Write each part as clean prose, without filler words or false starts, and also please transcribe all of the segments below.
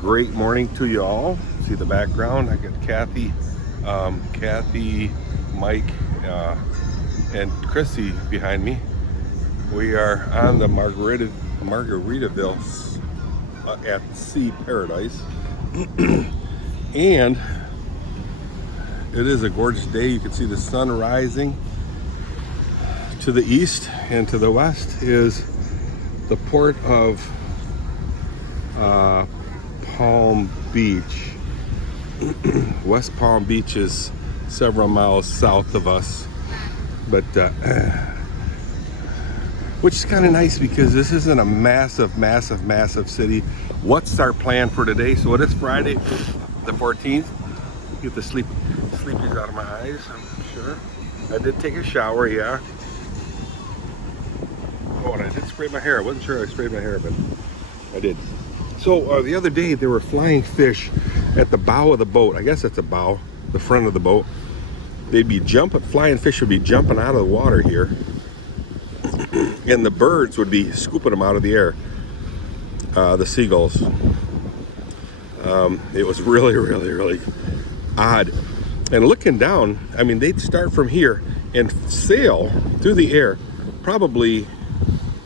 Great morning to you all. See the background? I got Kathy, Mike, and Chrissy behind me. We are on the Margaritaville at Sea Paradise, and it is a gorgeous day. You can see the sun rising. To the east and to the west is the port of Palm Beach. West Palm Beach is several miles south of us, but which is kind of nice because this isn't a massive city. What's our plan for today? So it is Friday the 14th. Get the sleepies out of my eyes, I'm sure. I did take a shower, yeah. Oh, and I did spray my hair. I wasn't sure I sprayed my hair, but I did. So the other day there were flying fish at the bow of the boat. I guess that's a bow, the front of the boat. They'd be flying fish would be jumping out of the water here. And the birds would be scooping them out of the air. The seagulls. It was really odd. And looking down, I mean, they'd start from here and sail through the air probably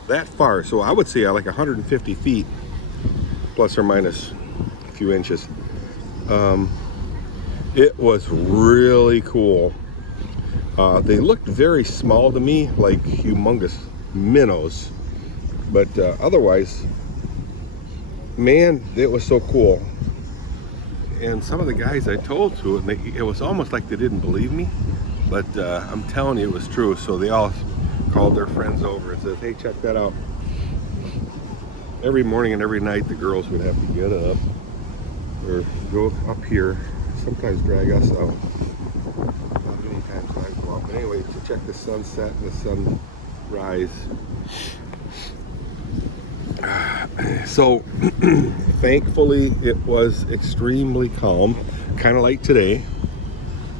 that far. So I would say like 150 feet. Plus or minus a few inches. It was really cool. They looked very small to me, like humongous minnows, but otherwise, man, it was so cool. And some of the guys I told to it, it was almost like they didn't believe me, but I'm telling you it was true. So they all called their friends over and said, hey, check that out. Every morning and every night the girls would have to get up or go up here, sometimes drag us out. Not many times I go out, but anyway, to check the sunset and the sunrise. So thankfully it was extremely calm, kind of like today.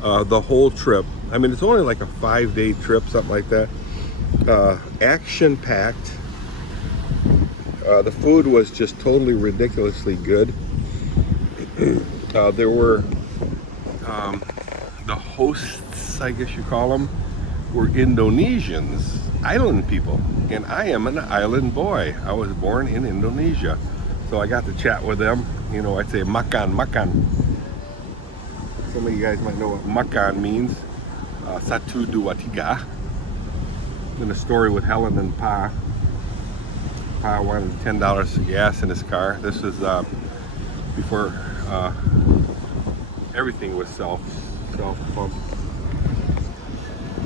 The whole trip, I mean, it's only like a 5-day trip, something like that. Action-packed. The food was just totally ridiculously good. There were the hosts, I guess you call them, were Indonesians, island people, and I am an island boy. I was born in Indonesia, so I got to chat with them. You know, I'd say makan. Some of you guys might know what makan means. Satu dua tiga. In a story with Helen and Pa. Pa wanted $10 of gas in his car. This was before everything was self pump.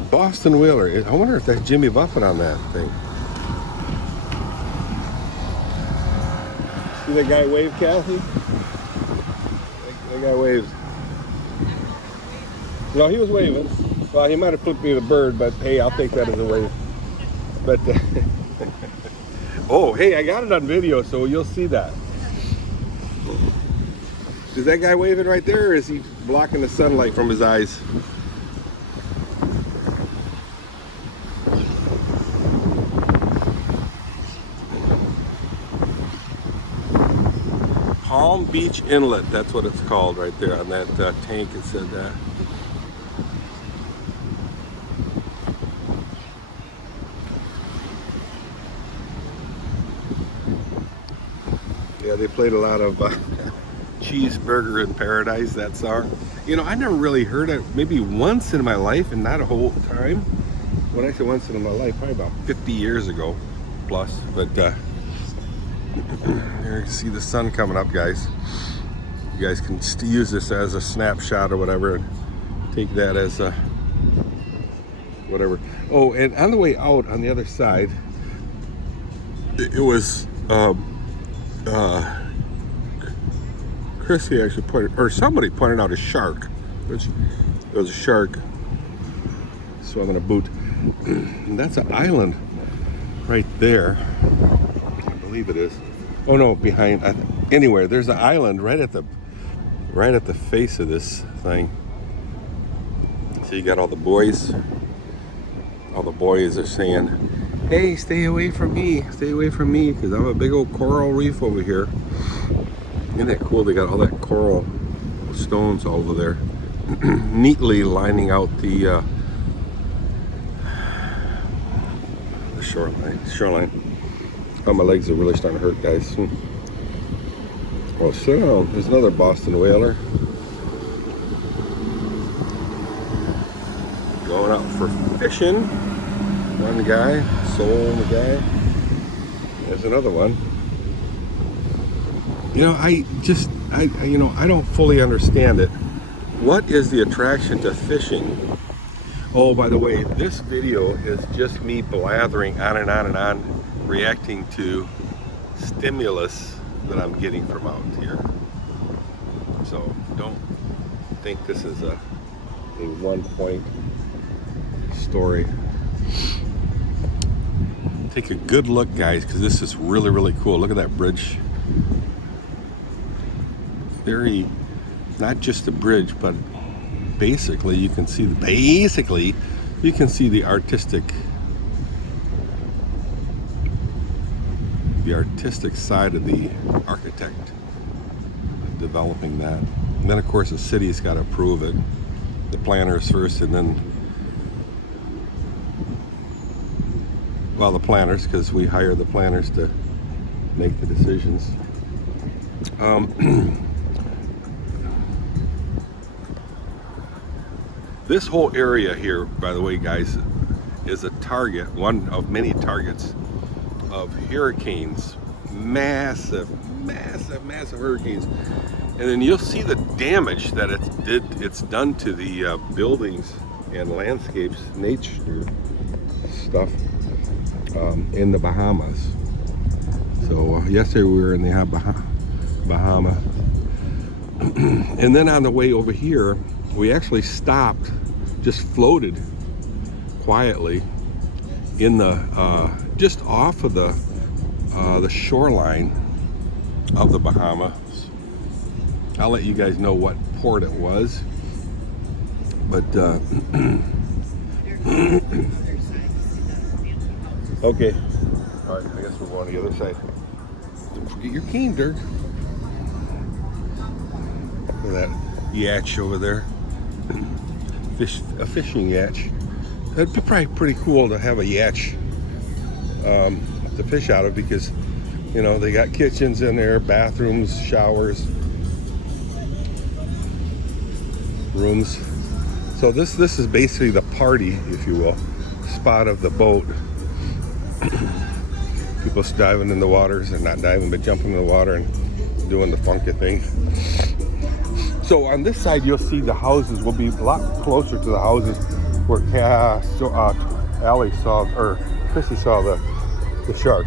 Boston Whaler. I wonder if that's Jimmy Buffett on that thing. See that guy wave, Kathy? That guy waves. No, he was waving. Well, he might have flipped me the bird, but hey, I'll take that as a wave. But oh, hey, I got it on video, so you'll see that. Is that guy waving right there, or is he blocking the sunlight from his eyes? Palm Beach Inlet, that's what it's called right there on that tank. It said that. Yeah, they played a lot of Cheeseburger in Paradise, that song. You know, I never really heard it, maybe once in my life, and not a whole time. When I say once in my life, probably about 50 years ago plus. But there you can see the sun coming up, guys. You guys can use this as a snapshot or whatever, and take that as a whatever. Oh, and on the way out on the other side, it was Chrissy actually pointed, or somebody pointed out a shark. There was a shark swimming a boot. And that's an island right there. I believe it is. Oh no, behind. Anyway, there's an island right at the face of this thing. So you got all the boys. All the boys are saying, "Hey, stay away from me, because I'm a big old coral reef over here." Isn't that cool? They got all that coral stones all over there, neatly lining out the shoreline. Oh, my legs are really starting to hurt, guys. Oh, sit down. There's another Boston whaler. Going out for fishing. One guy, soul the guy. There's another one. You know, I don't fully understand it. What is the attraction to fishing? Oh, by the way, this video is just me blathering on and on and on, reacting to stimulus that I'm getting from out here. So don't think this is a one-point story. Take a good look, guys, because this is really, really cool. Look at that bridge. Very, not just the bridge, but basically you can see the artistic side of the architect developing that. And then of course the city's got to approve it, the planners first, and then, well, the planners, because we hire the planners to make the decisions. This whole area here, by the way, guys, is a target, one of many targets of hurricanes. Massive hurricanes. And then you'll see the damage that it's done to the buildings and landscapes, nature stuff in the Bahamas. So yesterday we were in the Bahamas. And then on the way over here, we actually stopped, just floated quietly in the just off of the shoreline of the Bahamas. I'll let you guys know what port it was, but okay. All right, I guess we're going to the other side. Don't forget your cane, Dirk. Look at that yacht over there. A fishing yacht. It'd be probably pretty cool to have a yacht to fish out of, because, you know, they got kitchens in there, bathrooms, showers, rooms. So this is basically the party, if you will, spot of the boat. People diving in the waters, or not diving, but jumping in the water and doing the funky thing. So on this side, you'll see the houses will be a lot closer to the houses where Allie saw, or Chrissy saw the shark.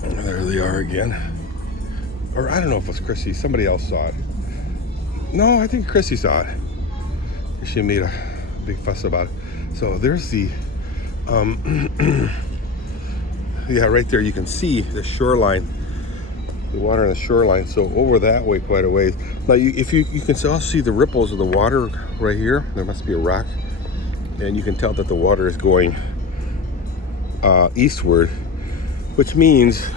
There they are again. Or I don't know if it was Chrissy, somebody else saw it. No, I think Chrissy saw it. She made a big fuss about it. So there's the, yeah, right there you can see the shoreline. The water on the shoreline, so over that way quite a ways. Now you can also see the ripples of the water right here. There must be a rock, and you can tell that the water is going eastward, which means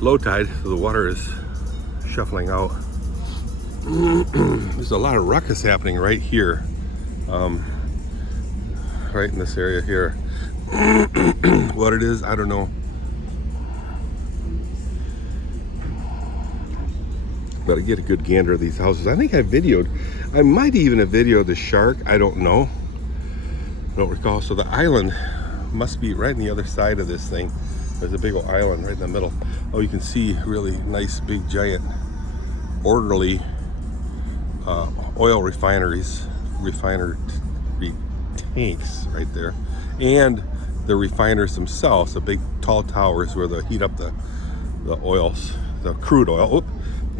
low tide, so the water is shuffling out. There's a lot of ruckus happening right here, right in this area here. What it is, I don't know. But I get a good gander of these houses. I think I might even have videoed the shark. I don't know. I don't recall. So the island must be right on the other side of this thing. There's a big old island right in the middle. Oh, you can see really nice, big, giant, orderly oil refinery tanks right there. And the refiners themselves, the big tall towers where they heat up the oils, the crude oil. Oop.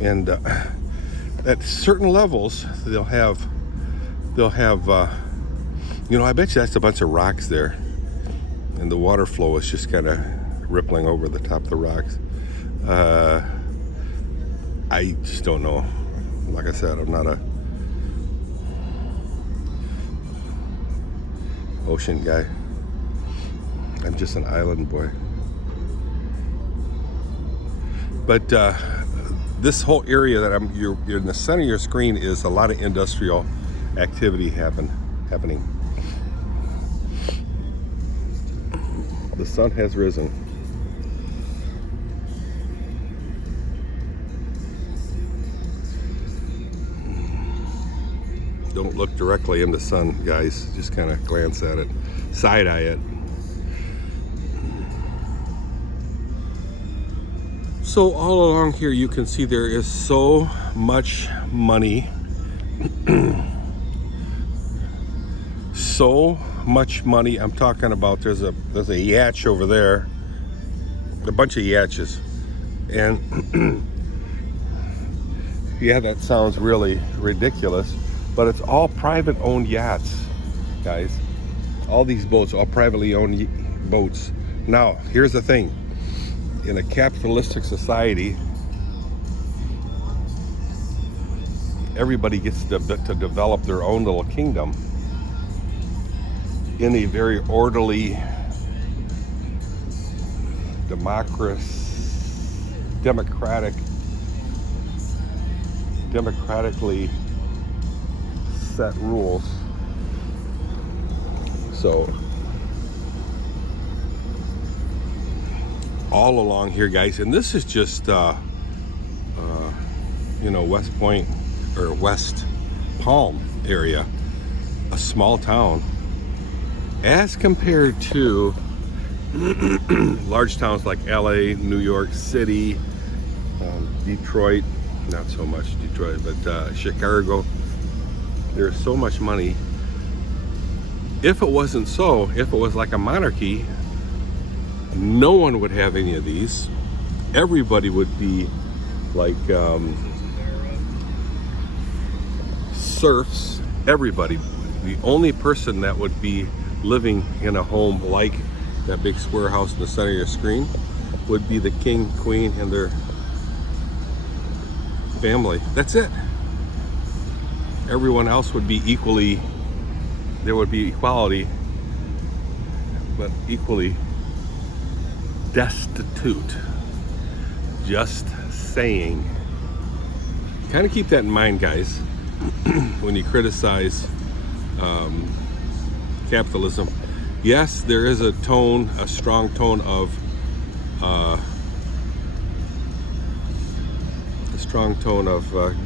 And at certain levels they'll have you know, I bet you that's a bunch of rocks there, and the water flow is just kind of rippling over the top of the rocks. I just don't know. Like I said, I'm not a ocean guy. I'm just an island boy. But this whole area that you're in the center of your screen is a lot of industrial activity happening. The sun has risen. Don't look directly in the sun, guys. Just kind of glance at it, side eye it. So all along here you can see there is so much money. So much money. I'm talking about there's a yacht over there, a bunch of yachts, and yeah, that sounds really ridiculous, but it's all private owned yachts, guys. All these boats, all privately owned boats. Now here's the thing, in a capitalistic society, everybody gets to develop their own little kingdom in a very orderly, democratically set rules. So all along here, guys, and this is just you know, West Point or West Palm area, a small town, as compared to large towns like LA, New York City, Detroit, not so much Detroit, but Chicago. There's so much money. If it wasn't so, if it was like a monarchy, no one would have any of these. Everybody would be like serfs. Everybody. The only person that would be living in a home like that big square house in the center of your screen would be the king, queen, and their family. That's it. Everyone else would be equally, there would be equality, but equally destitute. Just saying. Kind of keep that in mind, guys, when you criticize capitalism. Yes, there is a tone, a strong tone of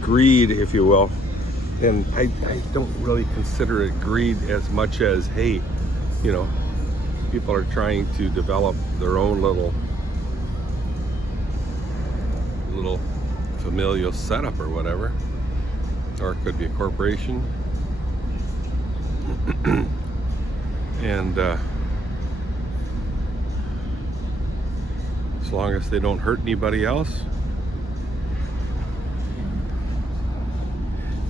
greed, if you will. And I don't really consider it greed as much as, hey, you know, people are trying to develop their own little familial setup or whatever, or it could be a corporation. And as long as they don't hurt anybody else.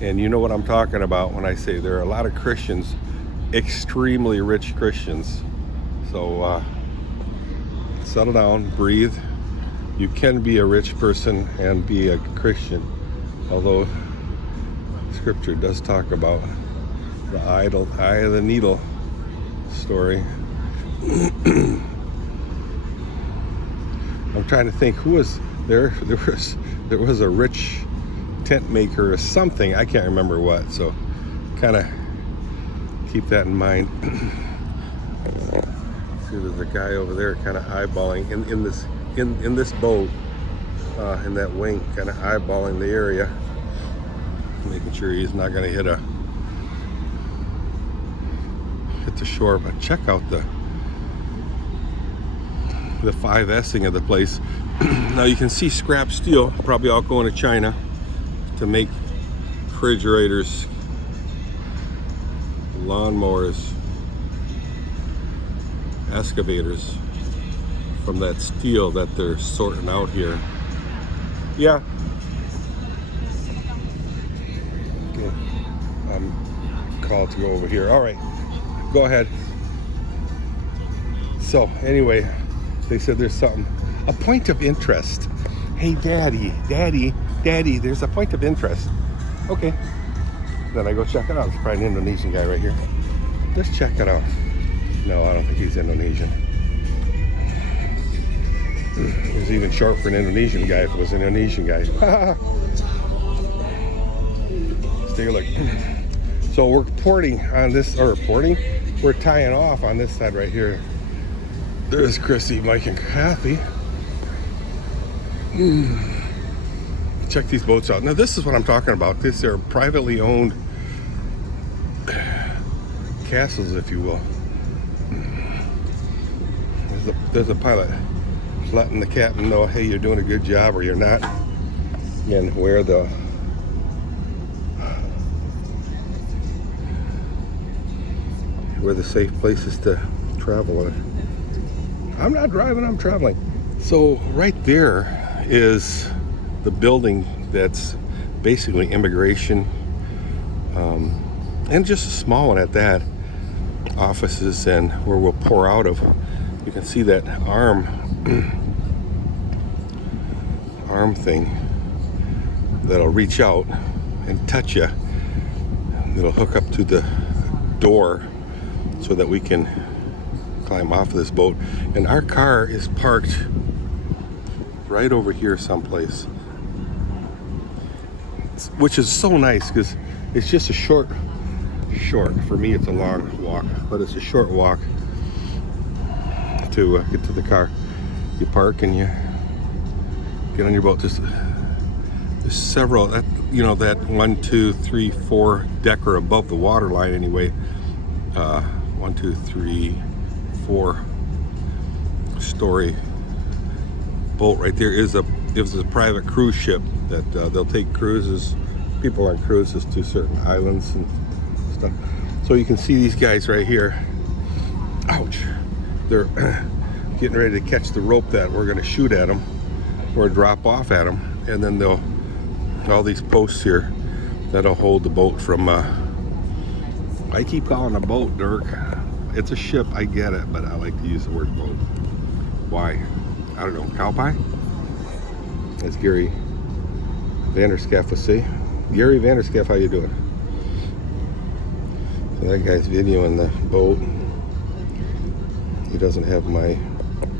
And you know what I'm talking about when I say there are a lot of Christians, extremely rich Christians. So settle down, breathe. You can be a rich person and be a Christian, although Scripture does talk about the eye of the needle story. I'm trying to think who was there. There was a rich tent maker or something. I can't remember what. So kind of keep that in mind. See, there's a guy over there kind of eyeballing in this boat, in that wing, kind of eyeballing the area, making sure he's not going to hit the shore. But check out the 5S'ing of the place. Now you can see scrap steel, probably all going to China to make refrigerators, lawnmowers, excavators, from that steel that they're sorting out here. Yeah. Okay. I'm called to go over here. All right, go ahead. So anyway, they said there's something, a point of interest. Hey, daddy, there's a point of interest. Okay. Then I go check it out. It's probably an Indonesian guy right here. Let's check it out. No, I don't think he's Indonesian. It was even short for an Indonesian guy if it was an Indonesian guy. Let's take a look. So we're porting on this, or porting? We're tying off on this side right here. There's Chrissy, Mike, and Kathy. Check these boats out. Now this is what I'm talking about. These are privately owned castles, if you will. There's a pilot letting the captain know, hey, you're doing a good job or you're not, and where the safe places to travel. I'm not driving, I'm traveling. So right there is the building that's basically immigration, and just a small one at that, offices, and where we'll pour out of. You can see that arm thing that'll reach out and touch you. It'll hook up to the door so that we can climb off of this boat. And our car is parked right over here someplace, which is so nice because it's just a short, for me it's a long walk, but it's a short walk to get to the car. You park and you get on your boat. There's several, that 1, 2, 3, 4 decker above the water line anyway. 1, 2, 3, 4 story boat right there is a private cruise ship that they'll take cruises, people on cruises to certain islands and stuff. So you can see these guys right here. Ouch. They're getting ready to catch the rope that we're going to shoot at them or drop off at them, and then they'll, all these posts here that'll hold the boat from I keep calling it a boat, Dirk. It's a ship, I get it, but I like to use the word boat. Why? I don't know. Cow pie? As Gary Vanderscaff would say. Gary Vanderscaff, how you doing? So that guy's videoing the boat. He doesn't have my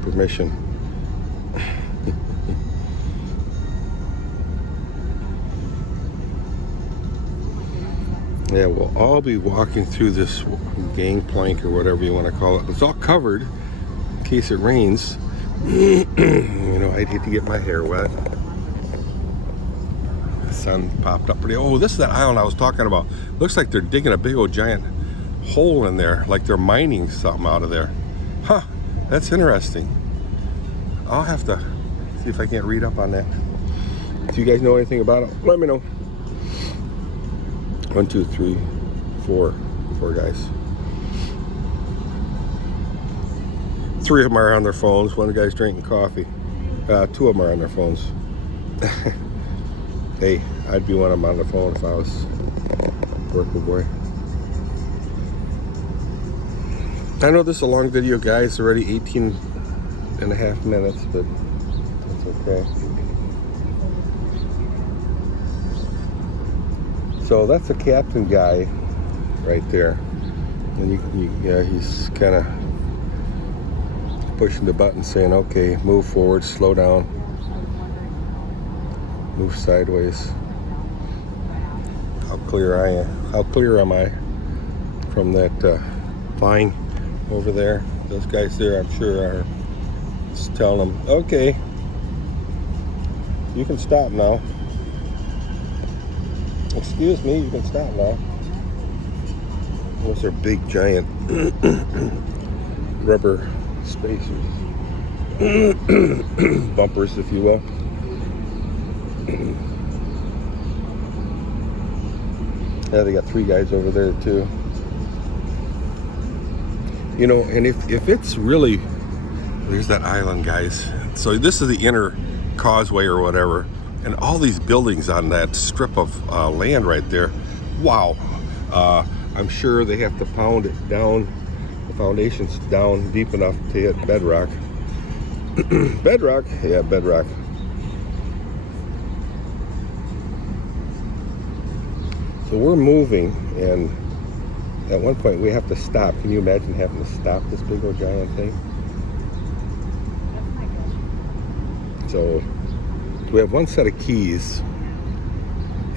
permission. Yeah, we'll all be walking through this gangplank or whatever you want to call it. It's all covered in case it rains. I'd hate to get my hair wet. The sun popped up pretty. Oh, this is that island I was talking about. Looks like they're digging a big old giant hole in there, like they're mining something out of there. Huh, that's interesting. I'll have to see if I can't read up on that. If you guys know anything about it, let me know. 1, 2, 3, 4 guys. 3 of them are on their phones. One guy's drinking coffee. 2 of them are on their phones. Hey, I'd be one of them on the phone if I was working boy. I know this is a long video, guys. It's already 18 and a half minutes, but that's okay. So that's the captain guy right there. And yeah, he's kind of pushing the button saying, okay, move forward, slow down, move sideways. How clear am I from that vine over there? Those guys there, I'm sure, are just telling them, okay, you can stop now. Excuse me, you can stop now. Those are big, giant rubber spacers. Bumpers, if you will. Yeah, they got 3 guys over there, too. And if it's really... There's that island, guys. So this is the inner causeway or whatever. And all these buildings on that strip of land right there. Wow. I'm sure they have to pound it down, the foundation's down deep enough to hit bedrock. Bedrock? Yeah, bedrock. So we're moving, and at one point we have to stop. Can you imagine having to stop this big old giant thing? So we have one set of keys,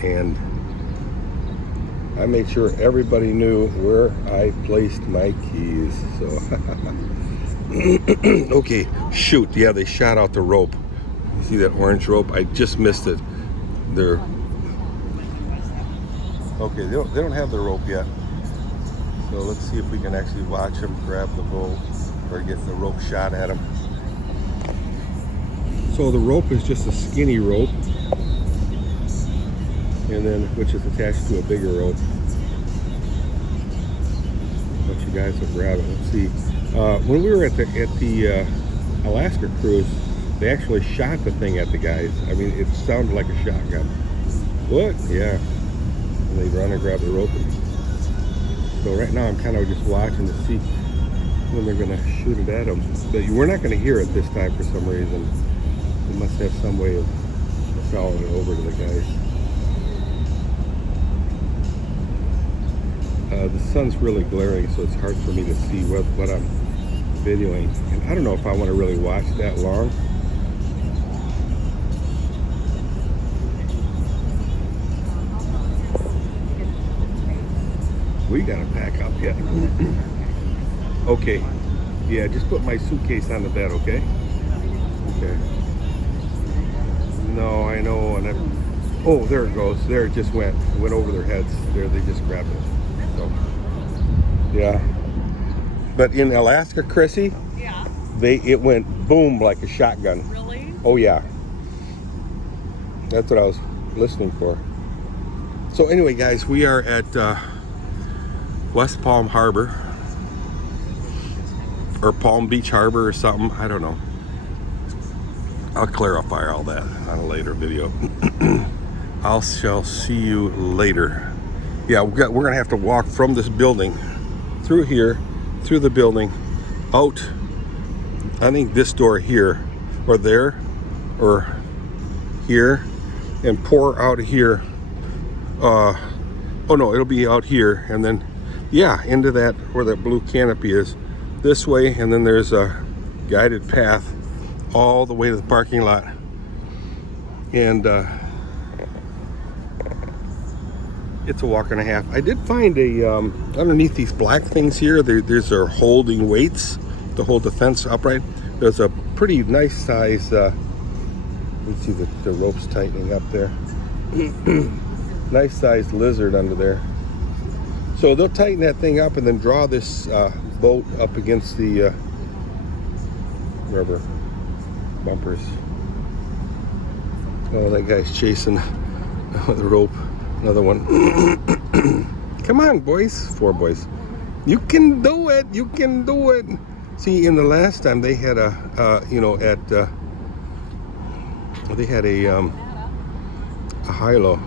and I made sure everybody knew where I placed my keys. So okay, shoot, yeah, they shot out the rope. You see that orange rope? I just missed it. They're okay, they don't have the rope yet. So let's see if we can actually watch them grab the bolt or get the rope shot at them. So the rope is just a skinny rope, and then which is attached to a bigger rope. Let you guys will grab it. Let's see. When we were at the Alaska cruise, they actually shot the thing at the guys. I mean, it sounded like a shotgun. What? Yeah. And they run and grab the rope. So right now I'm kind of just watching to see when they're going to shoot it at them. But we're not going to hear it this time for some reason. They must have some way of following it over to the guys. The sun's really glaring, so it's hard for me to see what I'm videoing. And I don't know if I want to really watch that long. We gotta pack up yet. Okay. Yeah, just put my suitcase on the bed, okay? Okay. No, I know. And oh, there it goes. There it just went. It went over their heads. There, they just grabbed it. So, yeah. But in Alaska, Chrissy, yeah, it went boom like a shotgun. Really? Oh yeah. That's what I was listening for. So anyway, guys, we are at West Palm Harbor, or Palm Beach Harbor or something. I don't know. I'll clarify all that on a later video. Shall see you later. Yeah, we're gonna have to walk from this building through here, through the building, out. I think this door here, or there, or here, and pour out of here. Oh no, it'll be out here, and then yeah, into that where that blue canopy is, this way, and then there's a guided path all the way to the parking lot. And it's a walk and a half. I did find a underneath these black things here, there's our holding weights to hold the fence upright. There's a pretty nice size, you see the ropes tightening up there. Nice sized lizard under there. So they'll tighten that thing up and then draw this boat up against the rubber bumpers. Oh, that guy's chasing the rope. Another one. Come on, boys. 4 boys. You can do it. You can do it. See, in the last time they had a, they had a high-low.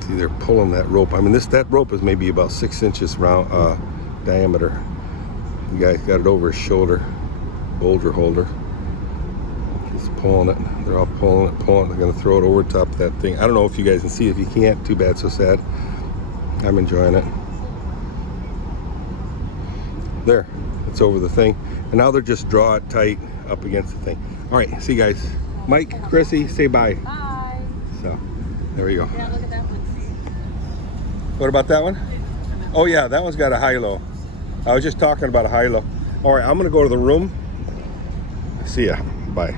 See, they're pulling that rope. I mean, that rope is maybe about 6 inches round diameter. The guy got it over his shoulder, boulder holder. He's pulling it. They're all pulling it. They're gonna throw it over top of that thing. I don't know if you guys can see it. If you can't, too bad, so sad. I'm enjoying it. There, it's over the thing. And now they're just draw it tight up against the thing. All right, see you guys. Mike, Chrissy, say bye. Bye. So, there we go. Yeah, look at that one. What about that one? Oh yeah, that one's got a high-low. I was just talking about a high-low. All right, I'm gonna go to the room. See ya. Bye.